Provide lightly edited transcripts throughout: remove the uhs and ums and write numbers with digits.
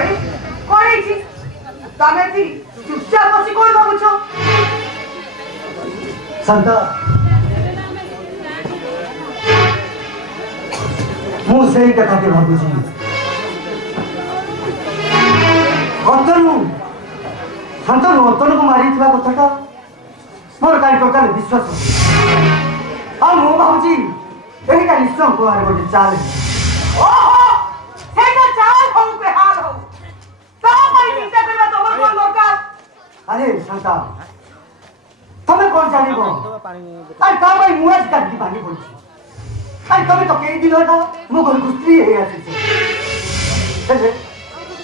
काई कोड़ी छी तमे थी चुपचाप बसी कोन भाबुछो शांता मु सेही कथा के भाबुछी अतनु शांतनु अतनु को मारी थिबा कथाटा मोर काई टोटल विश्वास आ मु भाबुची एही का निश्चय को आरे गोटे चाल ओहो सेटा चाल हो के हाल हो ता भाई चिंता करबा तोमर कोन दरकार अरे शांता तमे कोन जानिबो अरे का भाई मु आज काटी पानी पड़छि अरे तमे तो केई दिन हटा मु घर गुस्त्री हे आछि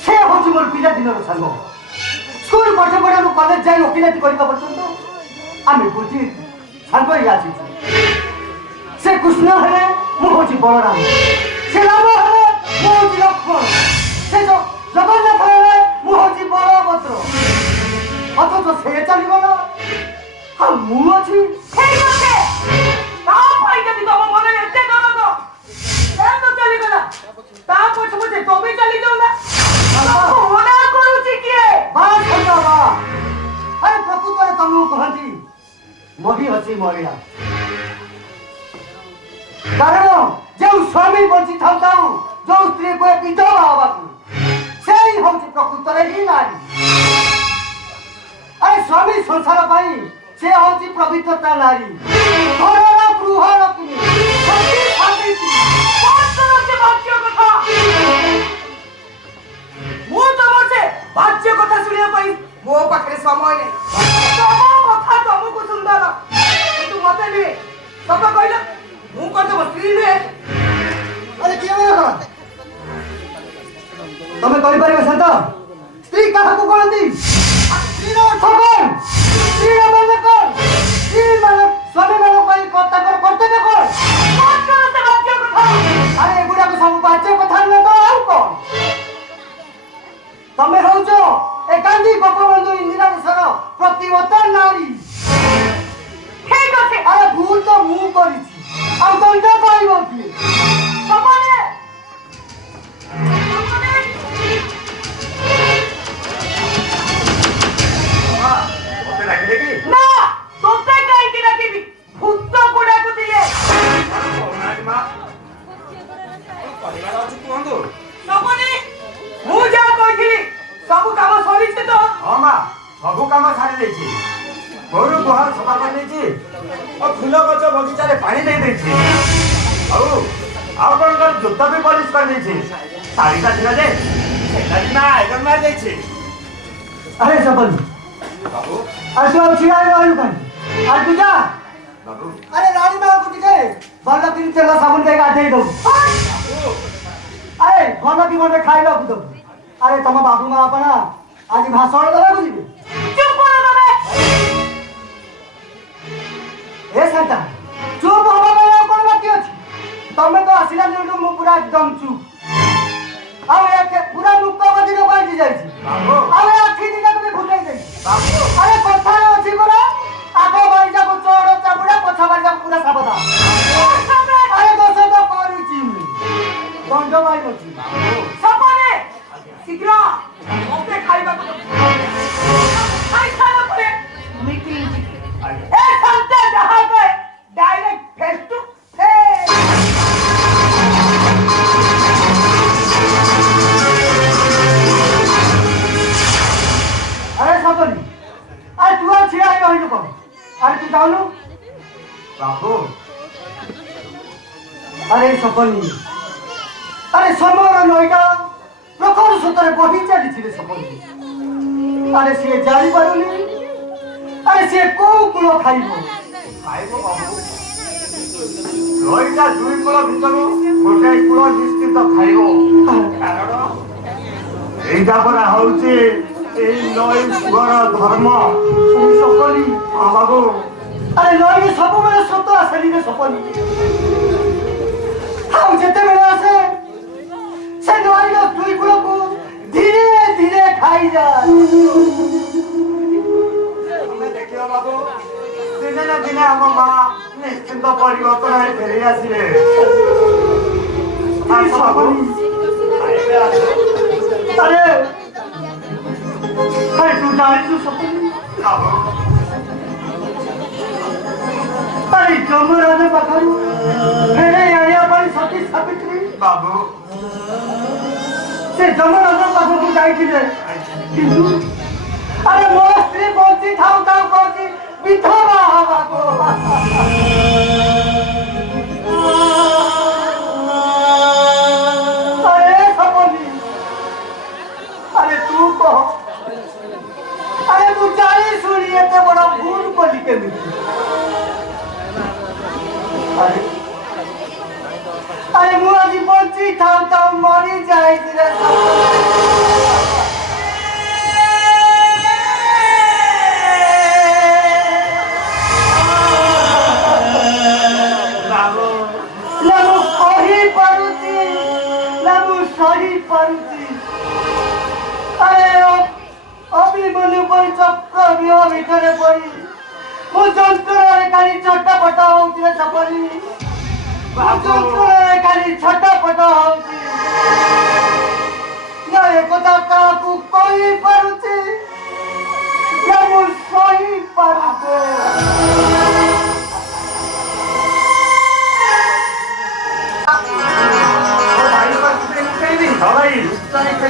से होछि मोर पिला दिनर संग स्कूल पाठ पढा मु कॉलेज जाई वकिलाती करबा पर्यंत आमे बुझी संग ही आछि से कृष्ण है मु होछि बलराम से राम है मु होछि लक्ष्मण से जो जगन्नाथ है मु होछि बलभद्र अथच से चली गला हम मु अछि ठीक আছে ता भाई जदी तम मने एते दरद ए तो चली गला ता पछ मुझे तो भी चली जाऊ ना होना करूची किए बात खंडावा अरे प्रकृତରେ तमु कहंती मोही अछि मोहिया कारण जो स्वामी बंची थाउ जो स्त्री को विधवा हबाकू सेही होछि प्रकृତରେ ही नारी अरे स्वामी संसार पाई से होछि पवित्रता नारी घरर गृहर किनी सती शांति कौन तरह से भाग्य कथा मु तमसे भाग्य कथा सुनिया पाई मो पाखरे समय नै तम कथा तमको सुंदर तू मते भी सब कहला मु करते स्त्री ने अरे के बोला तमे कहि परिबो संत स्त्री काहाकू कहंती स्त्री अर्थ कोन स्त्री माने कोन स्त्री माने स्वामी माने कोई कर्तव्य कर्तव्य कोन कौन तरह से भाग्य कथा अरे एगुडा को सब बाच्य कथा न तो आउ कोन तमे होजो एकांदी गोपबंधु इंदिरा सर प्रतिवता नारी ठीक আছে अरे भूल तो मु करिछि आ दंड पाइबो कि सबने ना तोते काई की रखिबी भूत कोडा को दिले सबने मु जा कहिली सब काम सरिছে तो हां मां सब काम छाड़ी देछि गोरु गुहार सफा कर देछि और फूल गछ बगीचा रे पानी दे देछि और कोन जूता भी पॉलिश कर देछि साड़ी का दिना दे सेना ना एकदम मार देछि अरे सबन बाबू अरे तो छिया आयु कान आ तू जा बाबू अरे रानी मां को टिके बाला तीन तेल साबुन दे गाधे दो अरे खाना की मोने खाइला को दो अरे तम बाबू मां अपना आज भाषण दला को जीवे चुप करो तमे ए संता चुप होबा गया कोन बाकी अछि तमे तो आसिला जो मु पूरा एकदम चुप आ ए पूरा मुक्त बदी रे बाजी जाई छी बाबू अरे आखी दिना के घुटाई दे बाबू अरे कथा अछि बरा आगो बाई जा को चोड़ चाबुडा पछा बाई जा पूरा साबदा अरे दोस तो करूची दंड बाई अछि सबने शीघ्र ओके खाइबा को खाई खाना पड़े मीटिंग ए संते जहां पे डायरेक्ट फेस टू फेस अरे सबनी अरे तू आ छिया कहिलो को अरे तू जानो बाबू अरे सपनी अरे समर नईटा प्रखर सतरे बही चली छिले सपनी अरे से जाई पारुनी अरे से को कुलो खाइबो खाइबो बाबू रोइटा दुई कुल भितरु गोटे कुल निश्चित खाइबो कारण एइटा परा होउची এই নয় সুগর ধর্ম सपनी हां बाबू अरे नई सब बेले सत आसेली रे सपनी हाउ जेते बेले आसे से नई रो दुई कुलो को धीरे धीरे खाई जा ଆମେ ଦେଖିବା ବାବୁ ଦିନେ ନା ଦିନେ ଆମ ମା ନିଶ୍ଚିନ୍ତ ପରିବର୍ତ୍ତନ ହେଇ ଫେରି ଆସିବେ सपनी अरे जानिछु सपनी बाबू अरे जमराज पाखरु फेरे आया पर सती सावित्री बाबू से जमराज पाखरु जाइथिले किंतु अरे मो स्त्री बंची थाउ थाउ कहती विधवा हवाको अरे सपनी अरे तू कह अरे तू जानी सुनी एते बड़ा भूल बोली के अरे अरे मु आज बंची थाउ थाउ मरी जाइथिले सही परुची अरे अभी मनु पर चक्कर बियो भितरे पड़ी मु जंतुरे खाली छटपट होउथिले सपनी जंतुरे खाली छटपट होउथि या एकता काकू कहि परुची या मु सही परुचे हाँ भाई हाँ भाई बेटा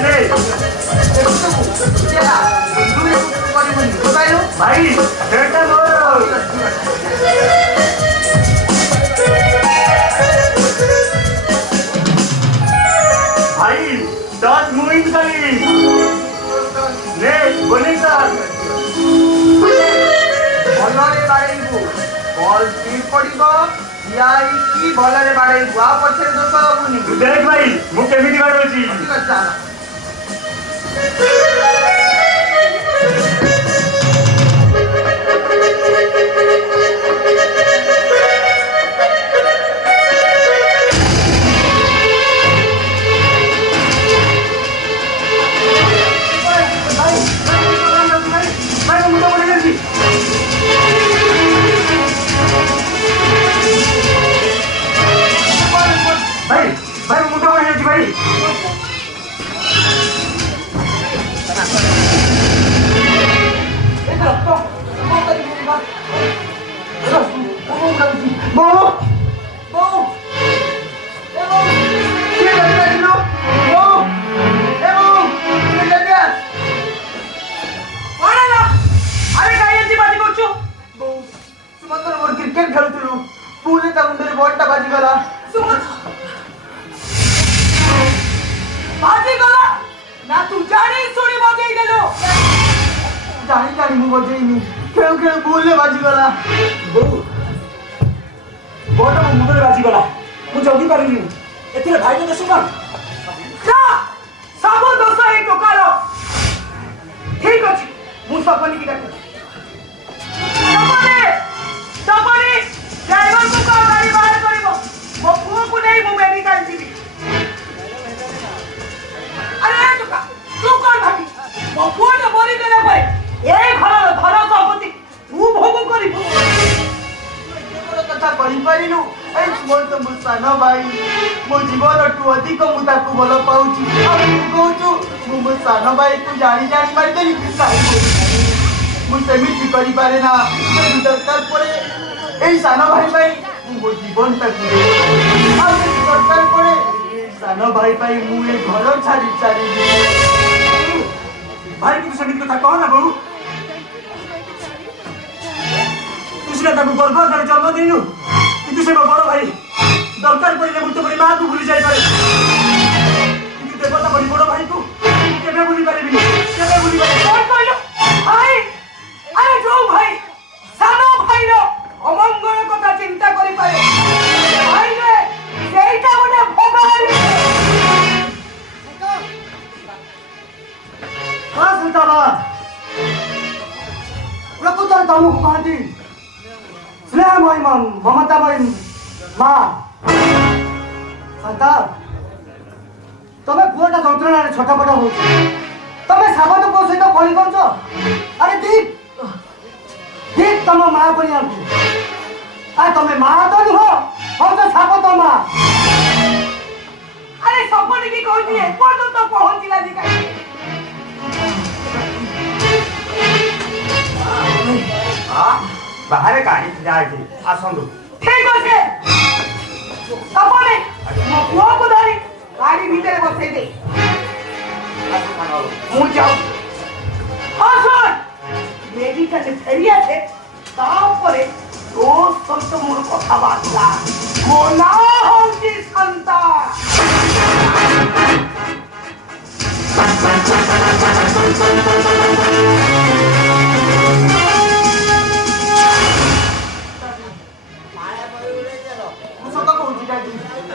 ने भाई बेटा मोर भाई 10 मुइन करी ने बोली सर भलरे बाड़ेबू बॉल स्पीड पड़िबो याई की भलरे बाड़ेबू आ पछे दोष हबुनी देख भाई मु केमिति बाड़ोची ठीक अच्छा तमे पुआटा जंत्रणा छटपट हो तमे साबत को सहित कली करछ अरे दीप दीप तम मां बनिया आ तमे मां तो हो तो साबत मां अरे ଠିଆ ହେଇଛି ଆସନ୍ତୁ ଠିକ ଅଛି ଆପଣ ମୋ ପୁଅକୁ ଧରି ଗାଡି ଭିତରେ ବସେଇ ଦେ ମୁଁ ଯାଉଛି ହଁ ଶୁଣ ମେଡିକାଲ ଫେରି ଆସେ ତାପରେ ତୋ ସହିତ ମୋର କଥାବାର୍ତ୍ତା ମୋ ନାଁ ହଉଛି ଶାନ୍ତା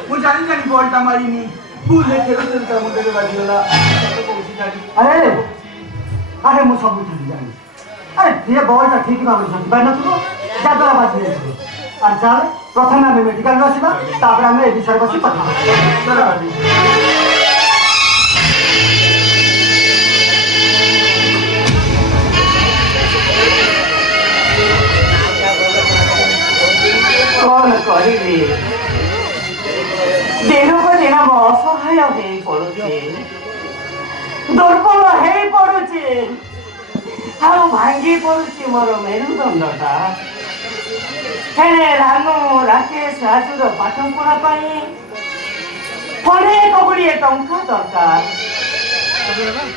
ମୁଁ ଜାଣି ବଲଟା ମାରିନି ଭୁଲରେ ଖେଳୁଥିଲି ତା ମୁଣ୍ଡରେ ବାଜିଗଲା ଆରେ ଆରେ ମୁଁ ସବୁ ଜାଣି ଆରେ ଯିଏ ବଲଟା ଠିକ ଭାବରେ ଶକ୍ତି ପାରିନଥିବ ଯାଦ୍ୱାରା ବାଜି ଯାଇଥିବ আর চালে প্রথমে আমি মেডিকেল আসবা তারপরে আমি এই বিষয়ে বসে কথা कौन करिबी दिनक दिन असहाय हो पड़ुचे दुर्बल हो पड़ुचे आ भांगी पड़ुची मोर मेरुदंडटा हेले रानू राकेश राजूर पाठ पढ़ा अनेक गुड़िए टंका दरकार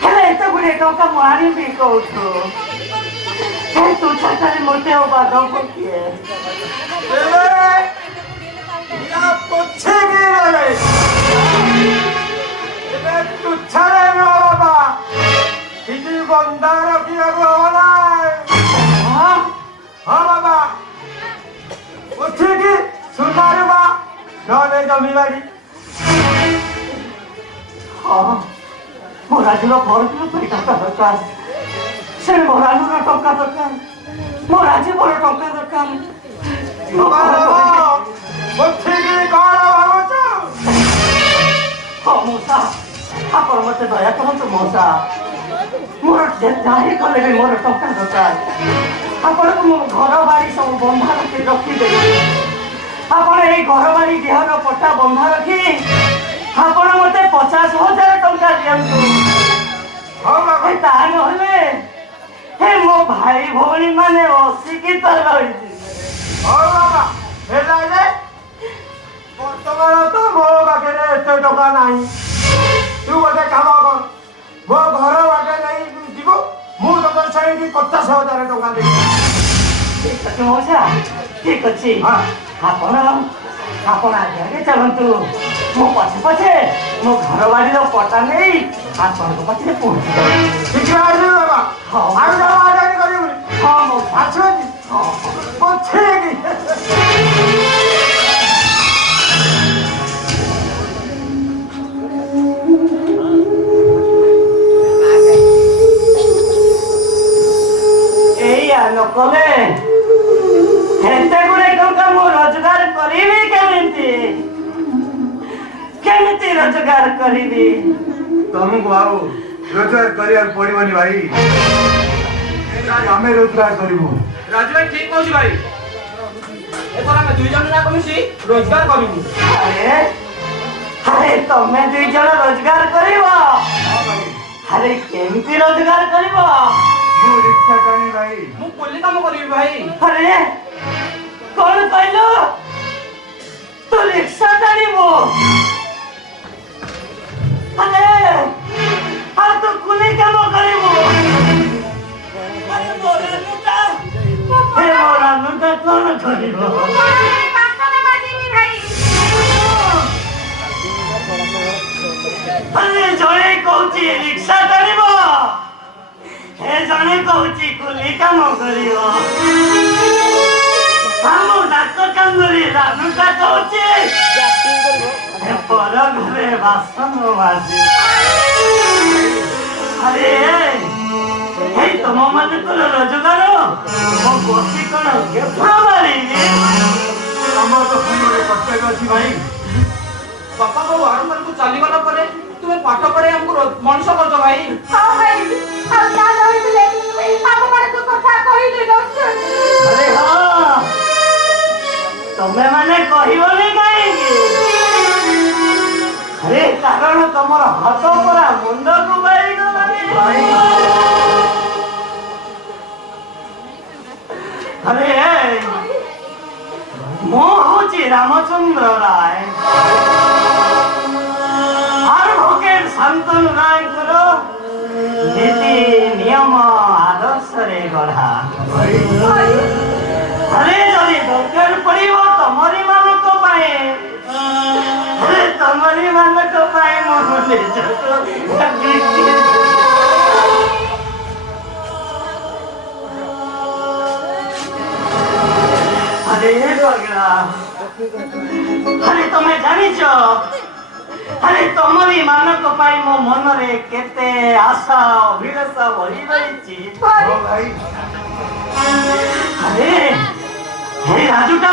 हेले एत गुड़िए टंका मु आनिबी कौठु तू छातारे मोटे होगा दब किए जमीबाड़ी हाँ मोराजुर भरपूर पैसा दरकार से मोराजुर टंका दरकार मोराजी बड़ टंका दरकार हाँ मौसा आप मत दया करतु मौसा मोर जाही कले भी मोर टंका दरकार आपण को मो घर बाड़ी सब बंधा रखी रखिदेवी आपण ये घर बाड़ी देहर पट्टा बंधा रखी आपण मत 50,000 टंका दियंतु ता नहले हे मो भाई भौणी माने अशिक्षित रही बर्तमान तो मो पाखे एत टका ना तू गोटे कम कर मो घर बाटे नहीं जीव मुझे से 50,000 टका दे ठीक अच्छे मौसा ठीक अच्छे आपण आपण आगे चलतु मो पछे पछे मो घर बाड़ी पटा नहीं आपण पाखे पहुंची ठीक है बाबा हाँ हाँ मौसा पछे नकले हेते गुड़े टंका मु रोजगार करिबी केमिति रोजगार करिबी तुमको आओ रोजगार करिया पड़िबनी भाई आमे रोजगार करिबो राजू भाई ठीक कहू भाई एपर हम दुई जन ना कमिसी रोजगार करिबू अरे अरे तमे दुई जन रोजगार करिबो अरे केमिति रोजगार करिबो मु रिक्शा टाणी भाई मु कोली काम करिबी भाई अरे कौन कहलो तू रिक्शा टाणीबो अरे आ तू कुली काम करिबो अरे मोरा नुटा कौन करिबो अरे जणे कहूची रिक्शा टाणीबो हे जणे कहूची कुली काम करिबो हम डाक्टर कांदुरी रानुटा कहूची हे पर घरे बासन माजी अरे हे तुम माने तो रोजगार मो बसी कोन केफा मारी हमर तो पुनरे कर्तव्य अछि भाई बापा को आरम को चली गला परे तुम्हें पाठ पढ़े हमको मनुष्य करतो भाई हां भाई हम ना लइले पाप पढ़े तो कथा कहिले अरे हां तमे माने कहिबोनी काहेकी अरे कारण तमर हाथ परा मुंड को बाई गलानी अरे ମୁଁ ହଉଛି ରାମଚନ୍ଦ୍ର ରାୟ ଆଡଭୋକେଟ ଶାନ୍ତନୁ ରାୟଙ୍କର ନୀତି ନିୟମ ଆଦର୍ଶରେ ଗଢ଼ା। ଆରେ ଯଦି ଦରକାର ପଡ଼ିବ ତମରି ମାନଙ୍କ ପାଇଁ ମୁଁ ଆରେ ତମେ ଜାଣିଛ ଆରେ ତମରି ମାନଙ୍କ ପାଇଁ ମୋ ମନରେ କେତେ ଆଶା ଅଭିଳାଷା ଭରି ରହିଛି। ଆରେ ହେ ରାଜୁଟା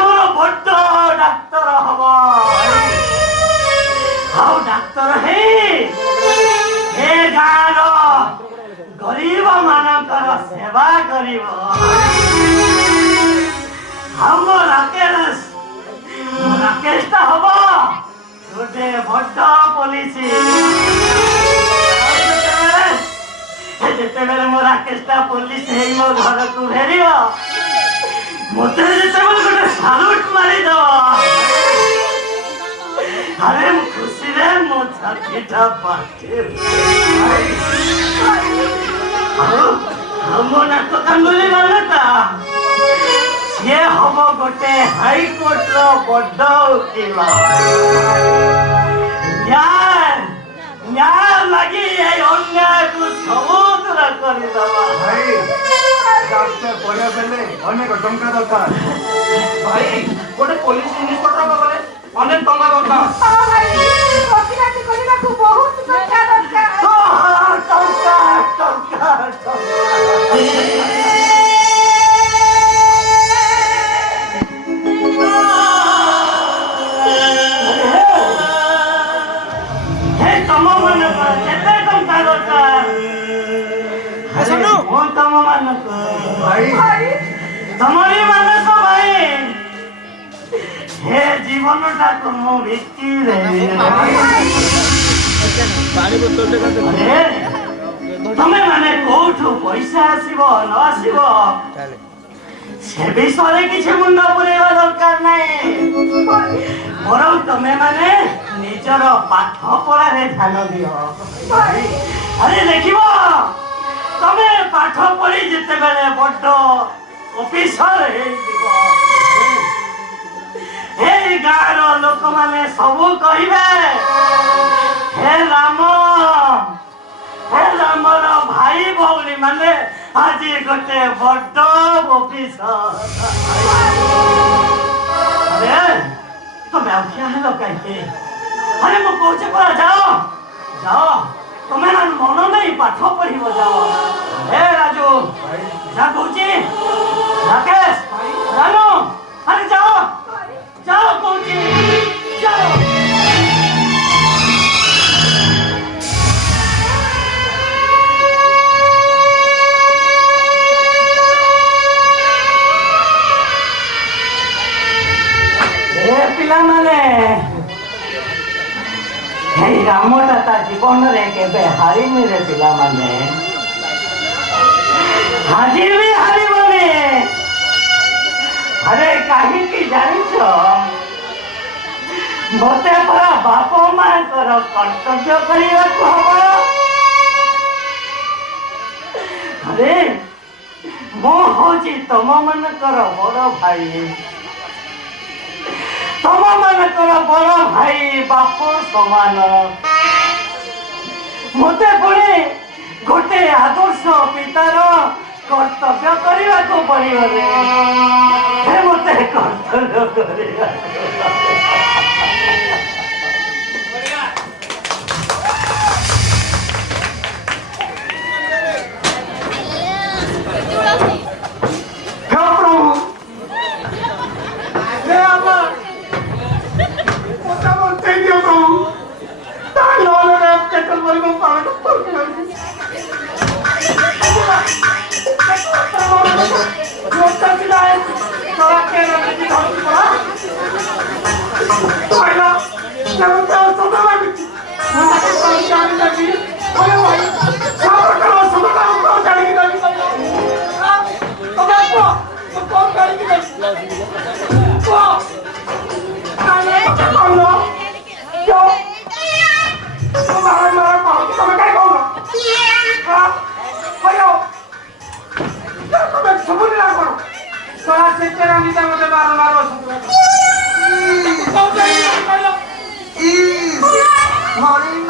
ମୋର ବଡ ଡାକ୍ତର ହବ ଆଉ ଡାକ୍ତର ହେ ଗାଁର ଗରିବ ମାନଙ୍କର ସେବା କରିବ। ଆମ ରାକେଶଟା ହବ ଗୋଟେ ବଡ ପୋଲିସ। ଯେତେବେଳେ ମୋ ରାକେଶଟା ପୋଲିସ ହେଇ ମୋ ଘରକୁ ଫେରିବ ମତେ ଯେତେବେଳେ ଗୋଟେ ସାଲୁଟ ମାରିଦବ ଆରେ ମୁଁ ଖୁସିରେ ମୋ ଛାତିଟା ମୋ ନାକ କାନ୍ଦୁଲି ମାରତା ସିଏ ହବ ଗୋଟେ ହାଇକୋର୍ଟର ବଡ ଓକିଲ। ନ୍ୟାୟ ଲାଗି ଏଇ ଅନ୍ୟାୟକୁ ସମୁଦ୍ର କରିଦବା। ଅନେକ ଟଙ୍କା ଦରକାର ଭାଇ ଗୋଟେ ପୋଲିସ ଇନ୍ସପେକ୍ଟର ପାଖରେ ଅନେକ ଟଙ୍କା ଦରକାର। କରିବାକୁ ବହୁତ ଟଙ୍କା ଦରକାର। ତମରି ମାନଙ୍କ ଭାଇ ହେ ଜୀବନଟାକୁ ମୁଁ ବିକିରେ ତମେ ମାନେ କୋଉଠୁ ପଇସା ଆସିବ ନ ଆସିବ ସେ ବିଷୟରେ କିଛି ମୁଣ୍ଡ ପୁରେଇବା ଦରକାର ନାହିଁ। ବରଂ ତମେ ମାନେ ନିଜର ପାଠ ପଢାରେ ଧ୍ୟାନ ଦିଅ। ଆରେ ଦେଖିବ ତମେ ପାଠ ପଢି ଯେତେବେଳେ ବଡ ଅଫିସର ହେଇଯିବ ଏଇ ଗାଁର ଲୋକମାନେ ସବୁ କହିବେ ହେ ରାମର ଭାଇ ଭଉଣୀ ମାନେ ଆଜି ଗୋଟେ ବଡ ଅଫିସର। ଆରେ ତମେ ଆଉ ଠିଆ ହେଲ କାହିଁକି? ଆରେ ମୁଁ କହୁଛି ପରା ଯାଅ ତମେ ମନ ନେଇ ପାଠ ପଢିବ ଯାଅ। ହେ ରାଜୁ ଯା କହୁଛି ରାକେଶ ରାନୁ ଆରେ ଯାଅ କହୁଛି ଯାଅ। ପିଲାମାନେ ଏଇ ରାମଟା ତା ଜୀବନରେ କେବେ ହାରିନିରେ ପିଲାମାନେ ଆଜି ବି ହାରିବନି। ଆରେ କାହିଁକି ଜାଣିଛ ମତେ ପରା ବାପ ମାଙ୍କର କର୍ତ୍ତବ୍ୟ କରିବାକୁ ହବ। ଆରେ ମୁଁ ହଉଛି ତମ ମାନଙ୍କର ବଡ ଭାଇ। ତମ ମାନଙ୍କର ବଡ ଭାଇ ବାପ ସମାନ। ମତେ ପୁଣି ଗୋଟେ ଆଦର୍ଶ ପିତାର କର୍ତ୍ତବ୍ୟ କରିବାକୁ ପଡିବ। ମତେ କର୍ତ୍ତବ୍ୟ କରିବାକୁ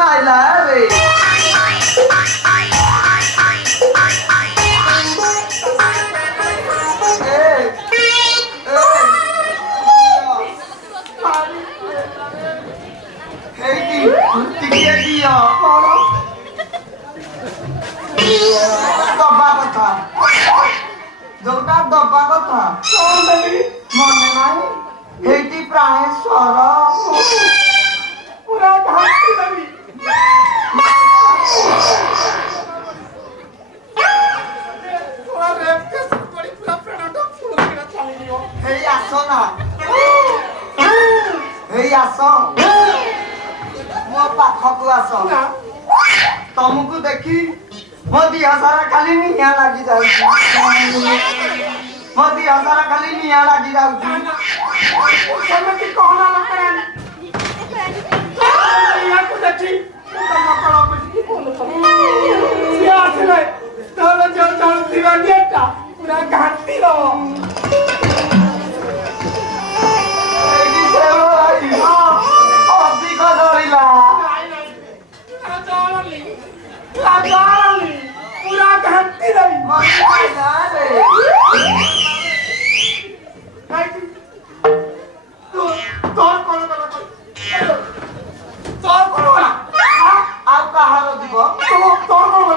ମାଇଲା ରେ ଟିକେ ଦିଅ ଦବା କଥା ଯୋଉଟା ଦବା କଥା ମନେ ନାହିଁ ହେଇଠି ପ୍ରାଣେଶ୍ୱର ପୁରା ଘାଣ୍ଟି ଦେବି ହେଇ ଆସ ନା ହେଇ ଆସ ମୋ ପାଖକୁ ଆସ ତମକୁ ଦେଖି ମୋ ଦିହ ସାରା ଖାଲି ନିଆଁ ଲାଗି ଯାଉଛି ମୋ ଦିହ ସାରା ଖାଲି ନିଆଁ ଲାଗି ଯାଉଛି ସେମିତି କହନା ଲୋକରାଣୀ ଏହାକୁ ଦେଖି ତମ କଳ ବୁଝିକି ଫୋନ କଲି ସିଏ ଆସିଲେ ତୋର ଯୋଉ ଚଳୁଥିବା ଡେଟଟା ପୁରା ଘାଣ୍ଟି ଦବ ଏଇଠି ସେଉଳ ଭାଇ ଅଧିକ ଧରିଲା ପୁରା ଘାଣ୍ଟି ଦେବି ମନେ ପାଇଲା ରେ তোর কোন ଆଉ କାହାର ଯିବ তোর কোন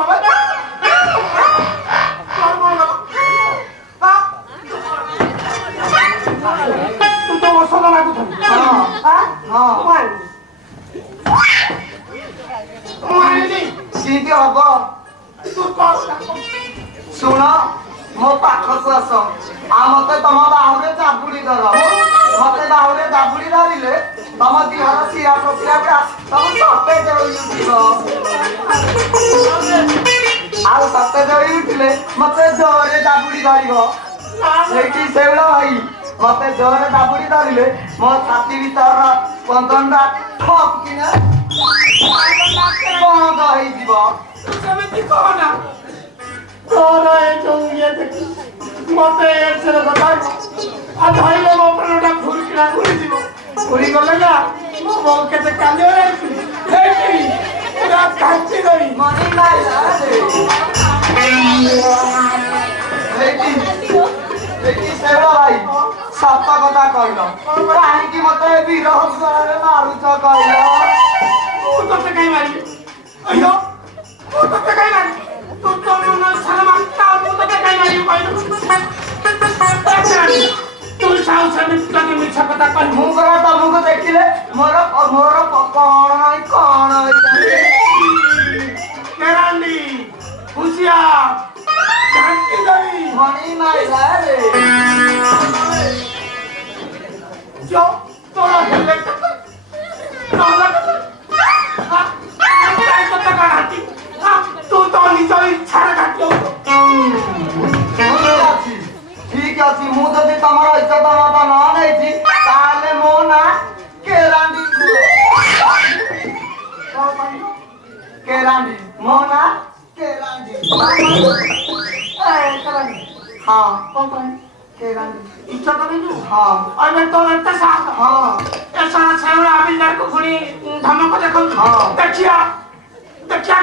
ତୁ ତ ଔଷଧ ଲାଗୁଥିଲୁ କେମିତି ହବ ଶୁଣ ମୋ ପାଖକୁ ଆସ ଆଉ ମତେ ତମ ବାହୁରେ ଚାବୁଡି ଧର ମତେ ବାହୁରେ ଚାବୁଡି ଧରିଲେ ତମ ଦିହର ଶିରା ପ୍ରକ୍ରିୟା ସବୁ ସତେଜ ହୋଇ ଉଠିବ ଆଉ ସତେଜ ହୋଇ ଉଠିଲେ ମତେ ଜୋରରେ ଚାବୁଡି ଧରିବ ସେଇଠି ଶେଉଳ ଭାଇ ମତେ ଜୋରରେ ଚାବୁଡି ଧରିଲେ ମୋ ଛାତି ଭିତର ସ୍ପନ୍ଦନଟା ଠପ୍ କିନା ବନ୍ଦ ହେଇଯିବ ସେମିତି କହନା ତୋର ଏ ଯୋଉ ଇଏ ଦେଖି ମତେ ଏଥିରେ ବତାଇବ ଆଉ ଧରିଲେ ମୋ ପ୍ରାଣଟା ଘୁରିକିନା ଘୁରିଯିବ ଘୁରି ଗଲେ ନା ମୋ ବୋଉ କେତେ କାନ୍ଦିବ ହେଇଛି ପୁରା ଘାଣ୍ଟି ଦେବି ମନି ମାଇଲା ସେଇଠି ଶେଉଳ ଭାଇ ସତ କଥା କହିଲ କାହିଁକି ମତେ ବିରହ ସ୍ୱରରେ ମାରୁଛ କହିଲ ମୁଁ ତତେ କାହିଁ ମାରିବି ଅಯ್യോ ମୁଁ ତତେ କାହିଁ ମାରିବି ତୁ ତ ସାରା ମାରିଲା ମୁଁ ତତେ କାହିଁ ମାରିବି କହିଲୁ ତୁ ସାଉ ସେମିତି ଯଦି ମିଛ କଥା କହିବୁ ମୁଁ ପରା ତମକୁ ଦେଖିଲେ ମୋର କଣ କେରାଣ୍ଡି ହୁସିଆର ଘାଣ୍ଟି ଦେବି ମଣି ମାଇଲା ରେ ତୋର ହେଲେ ତୁ ତ ନିଜ ଇଚ୍ଛାରେ ଘାଣ୍ଟି ଠିକ ଅଛି ମୁଁ ଯଦି ତମର ଇଜ୍ଜତ ମତ ନ ନେଇଛି ତାହେଲେ ମୋ ନା କେରାଣ୍ଡି କେରାଣ୍ଡି ମୋ ନା କେରାଣ୍ଡି ହଁ କେରାଣ୍ଡି ଇଚ୍ଛା କରିଛୁ ହଁ ଏବେ ତୋର ଏତେ ସାହସ ହଁ ଏ ସାରା ସେଇଭଳିଆ ଆବିଦାରକୁ ପୁଣି ଧମକ ଦେଖାଉଛୁ ଦେଖିଆ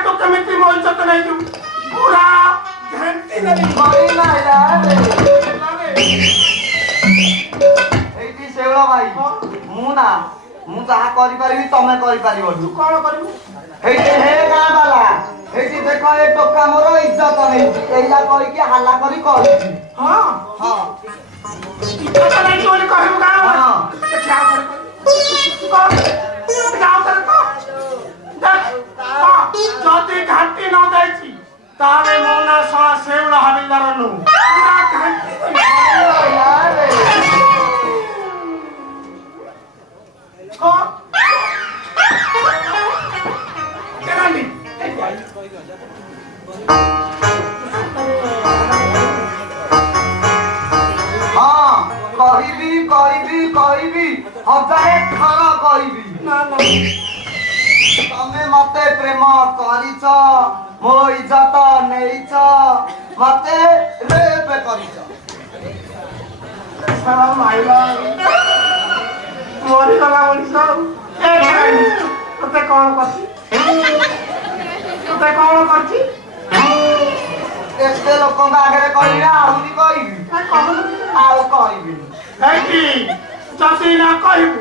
ତୁ କେମିତି ମୋ ଇଜ୍ଜତ ନେଇଛୁ ପୁରା ଘାଣ୍ଟି ଦେବି ମଣି ମାଇଲା ଏଇଠି ଶେଉଳ ଭାଇ ମୁଁ ଯାହା କରିପାରିବି ତମେ କରିପାରିବନି କଣ କରିବୁ ହେଇଠି ହେ ଗାଁ ବାଲା ହେଇଠି ଦେଖ ଏ ଟୋକା ମୋର ଇଜ୍ଜତ ନେଇଛି ଏଇଆ କହିକି ହାଲା କରି କହିଛି ହଁ ହଁ ଇଜ୍ଜତ ନେଇଛୁ ବୋଲି କହିବୁ ଗାଁ ହଁ। ଦେଖିଆ ଯଦି ଘାଣ୍ଟି ନ ଦେଇଛି ତାହେଲେ ମୋ ନା ଶଳା ଶେଉଳ ହାବିଲଦାର ନୁ ପୁରା ଘାଣ୍ଟି କେରାଣ୍ଡି ହଁ କହିବି ହଜାରେ ଥର କହିବି ତମେ ମତେ ପ୍ରେମ କରିଛ ମୋ ଇଜ୍ଜତ ନେଇଛ ମତେ ରେପ କରିଛ ସାରା ମାଇଲା ମରିଗଲା ମଣିଷ ତତେ କଣ କରୁଛି ତତେ କଣ କରୁଛି ଏତେ ଲୋକଙ୍କ ଆଗରେ କହିଲେ ଆହୁରି କହିବି ଆଉ କହିବିନି ହେଇକି ଯଦି ନା କହିବୁ